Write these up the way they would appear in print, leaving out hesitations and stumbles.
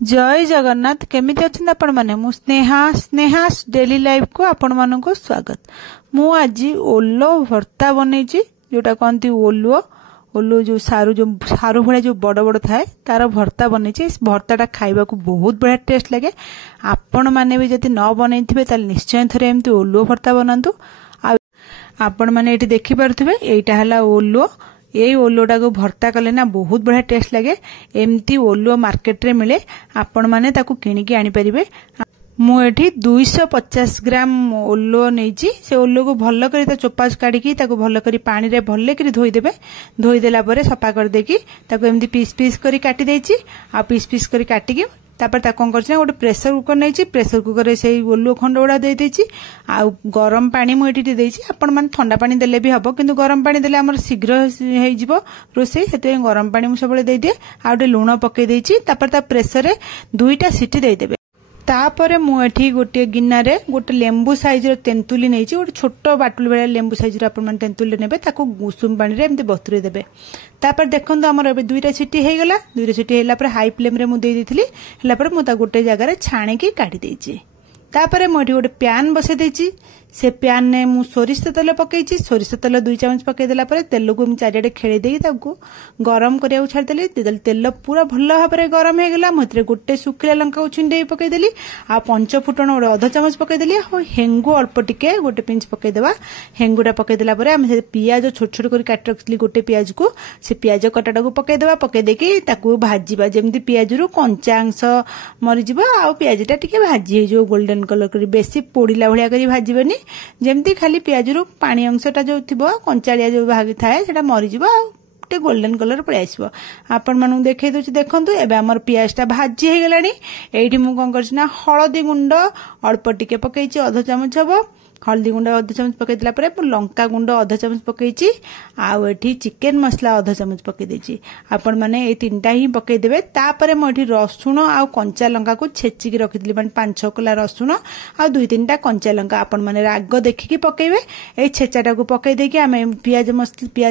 जय जगन्नाथ केमिति अछन आपण माने मु स्नेहास डेली लाइफ को आपण मानन को स्वागत। मु आज ओलो भर्ता बनैछि जोटा कहंती ओलो जो सारू भळे जो बड़ बड़ थाए तार भर्ता बनैछि। इस भर्ताटा खाइबा को बहुत बढ़िया टेस्ट लगे। आपण माने भी जति न बनैथिबे ताल निश्चय थरे एमती ओलो भर्ता बनांतु। आपण माने एठी देखि पारथिबे एटा हला ओलो। ये ओलोटा को भर्ता कले ना बहुत बढ़िया टेस्ट लगे। एमती ओलो मार्केट रे मिले, आपण माने ताकू किनिकी आनी परिबे। मु एठी 250 ग्राम ओलो नेछि। से ओलो को भल्ल करी ता चोपास काढिकी ताकू भल्ल करी पानी रे भल्ले करी धोई देबे। धोई देला परे सफा कर देकी ताकू एमती पीस पीस करी काटी देछि। आ पीस पीस करी काटिकी तापर ता कोन करछि ना गोटे प्रेशर कुकर नेछि। प्रेशर कुकर रे सेई ओलो खंड उडा दे देछि। आ गरम पानी मु एठी देछि। आपण माने ठंडा पानी देले भी हबो, किंतु गरम पानी देले हमर शीघ्र हेइ जिवो रोसे। हेते गरम पानी मु सबले दे दिए। आ गोटे लूण पके देछि। तापर ता प्रेशर रे 2टा सीटी दे देबे। तापरे मु एठी गोटे गिन्ना रे गोटे लेंबू साइज रो तेंतुली नेछि। गोटे छोटो बाटुल बेला लेंबू साइज रो आपण माने तेंतुली नेबे, ताको गुसुम पानी रे एमते बतुरे देबे। तापर देखंतु हमर एबे 2टा सीटी हे गेला। 2टा सीटी हेला पर हाई फ्लेम रे मु दे दिथिली। हेला पर मु ता गोटे जगह रे छाणी की काढी देछि। तापर मु एठी गोटे प्यान बसे देछि। से प्यान ने मु सोरिष तेल पकईछि। सोरिष तेल 2 चमच पकई देला पर तेल को चारिडे खेले देई ताको गरम करिया छाड़ देली। तेल पूरा भल भाव में गरम हो गला। मुझे गोटे सुखिला लंका को छुंडे पकई देली। आ 5 फुटण गोटे अध चमच पकई देली। आ हेंगु अल्प टिके गोटे पिंच पकई देबा। हेंगुटा पकई देला पर हम से पियाज छोट छोट कर काट रखली गोटे पियाज को से पियाज कटाटा को पकई देबा। पकई देकी ताको भाजीबा जेमती पियाज रु कंचा अंश मरि जिबा। आ पियाजटा टिके भाजी हे जो गोल्डन कलर करी बेसी पोड़िला भलिया करी भाजीबनी। जेमती खाली पियाज रु पानी अंशटा जो थिबो कंचालिया जो भाग थाए सेटा मरि जिबो। आ गोल्डन कलर पड़े आसो। आपण मानू देखे दूसरी देखंतु एबे हमर पियाजटा भाजी हे गलानी। एठी मु कोन करछि ना हळदी गुंड अल्प टिके पकईछि, अध चमच हबो। हल्दी गुंड अध चमच पकई दिला परे लंका गुंड अध चमच पकईछि। आ एठी चिकन मसला अध चमच पकई देछि। आपण माने ए तीनटा ही पकई देबे। तापरे म एठी रसुण आ कंचा लंका को छेची की रखितली, माने 5-6 कला रसुण आ 2-3टा कंचा लंका आपण माने राग देखिकी पकईबे। ए छेचाटा को पकई देकी आमे पियाज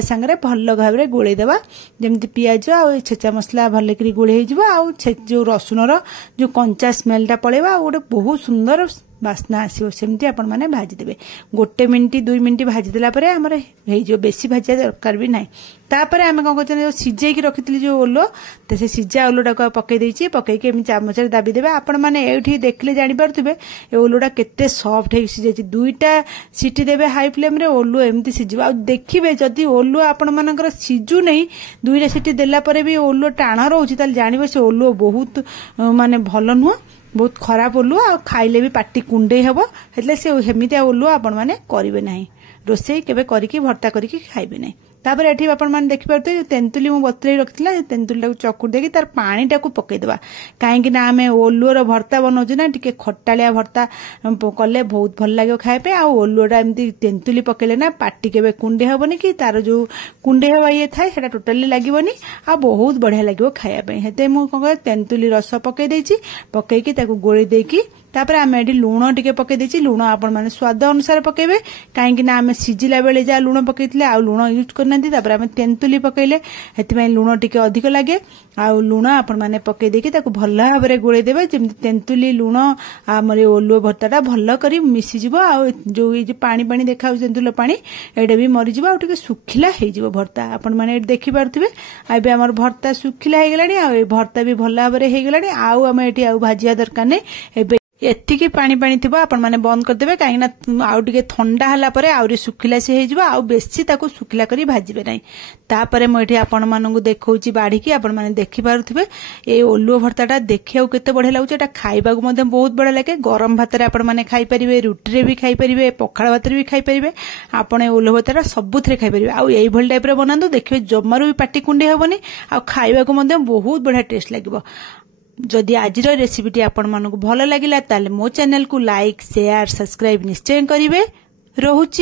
संगे भल्ल भाबरे गोळै देबा। जेमती पियाज आ छेचा मसला भल्ले करी गोळै हे जिवो। आ जो रसुणर जो कंचा स्मेलटा पळेबा गोटे बहुत सुंदर बास्ना आसीबो। सेमती आपण माने भाजी देबे। 1 मिनिट 2 मिनिट भाजी देला परे हमर हे जो बेसी भाजिया दरकार भी नाही। तापरे आमे कोन करछन जो सिजेई की रखितली जो ओलो त से सिजा ओलोटा को पकई देछि। पकई के एम चामच रे दाबी देबे। आपण माने एठी देखले जानि परथिबे ए ओलोटा केते सॉफ्ट हे सिजेछि। 2टा सीटी देबे हाई फ्लेम रे ओलो एमती सिजिबो। आ देखिबे जदी ओलो आपण मानकर सिजु नहीं 2टा सीटी देला परे भी ओलो टाणा रहउछि ताल जानिबे से ओलो बहुत माने भलो नुह, बहुत खराब ओलुआ। आ खाइले भी पाटी कुंडे हबो। हेतले से हेमितिया ओलुआ आपण माने करिवे नाही। रोसे केबे करिकी भर्ता करिकी खाइबे नाही। तापर एठी आपण माने देखि परते जो तेंतुली मु बतरै रखथिला तेंतुलीटा को चकुर देकी तार पानीटा को पकई देबा। काहे कि ना हमें ओलुर भर्ता बनौछु ना टिके खट्टालिया भर्ता कले बहुत भल लागे खाए पे। आ ओलुटा एमती तेंतुली पकेले ना पाटी केबे कुंडे हबनी कि तार जो कुंडे हवा ये थाए सेटा टोटली लागीबनी। आ बहुत बढ़िया लागिवो खाया पे। हेते मु कोन तेंतुली रस पकई देछि। पकई कि ताको गोळी देकी तापर आमे एठी लूण टिके पकई देछि। लूण आपण माने स्वाद अनुसार पकेबे। काहे कि ना आमे सिजिला बेले जा लूण पकईतले आ लूण यूज करनांती। तापर आमे तेंतुली पकईले हेति में लूण टिके अधिक लागे। आ लूण आपण माने पकई देकी ताको भल्ला भाबरे गोळै देबे। जेमति तेंतुली लूण हमर ओलुओ भर्ताटा भल्ला करी मिसी जिवो। आ जो ए जे पानी पानी देखाउ तेंतुल पानी एडे भी मरि जिवो। आ टिके सुखिला हे जिवो भर्ता। आपण माने एडे देखि पारथिबे आबे हमर भर्ता सुखिला हे गेलानी। आ ए भर्ता भी भल्ला भाबरे हे गेलानी। आ आमे एठी आ भाजिया दरकार नै। एबे एतिकी पानी पानी थिबो आपण माने बंद कर देबे। काहे ना आउ टिके ठंडा हला परे आउरी सुखिला से हे जिवो। आ बेसी ताको सुखिला करी भाजिबे नाही। तापरे म एठी आपण मानंगु देखौची बाढी की आपण माने देखि पारुथिबे ए ओलुओ भर्ताटा देखियाउ केते बढ़िया लागुछ। एटा खाइबा को मधे बहुत बढ़िया लागे। गरम भात रे आपण माने खाइ परिबे, रुटी रे भी खाइ परिबे, पखाळ भात रे भी खाइ परिबे। आपण ए ओलुओ भर्ताटा सबुथरे खाइ परिबे। आ एई भल टाइप रे बनांदो देखिबे जम्मारु भी पाटी कुंडे हबनी। आ खाइबा को मधे बहुत बढ़िया टेस्ट लागिवो। जदि आजिर रेसिपीटी आपण मानकु भल लागिला ताले मो चैनल को लाइक शेयर सब्सक्राइब निश्चय करिवे। रहुची।